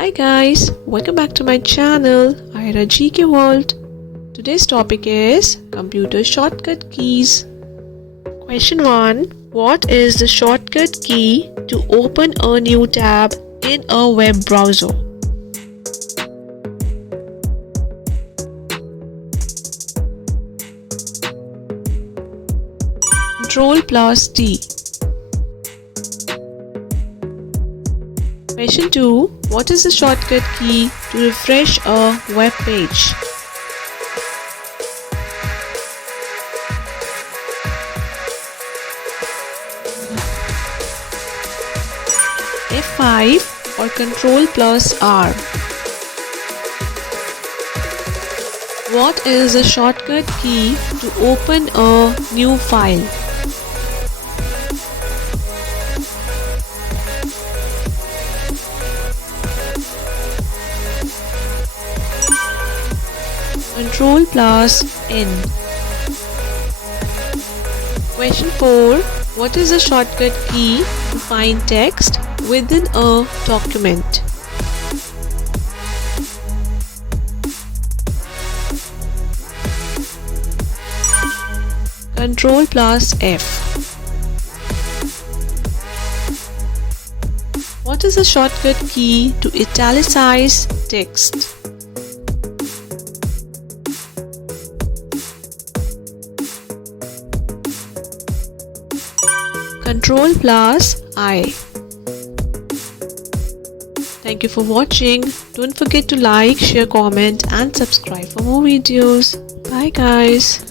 Hi guys, welcome back to my channel ayragkworld. Today's topic is computer shortcut keys. Question 1. What is the shortcut key to open a new tab in a web browser? Ctrl plus T. Question 2. What is the shortcut key to refresh a web page? F5 or Ctrl plus R. What is the shortcut key to open a new file? Ctrl plus N. Question 4. What is the shortcut key to find text within a document? Ctrl plus F. What is the shortcut key to italicize text? Ctrl plus I. Thank you for watching. Don't forget to like, share, comment and subscribe for more videos. Bye guys.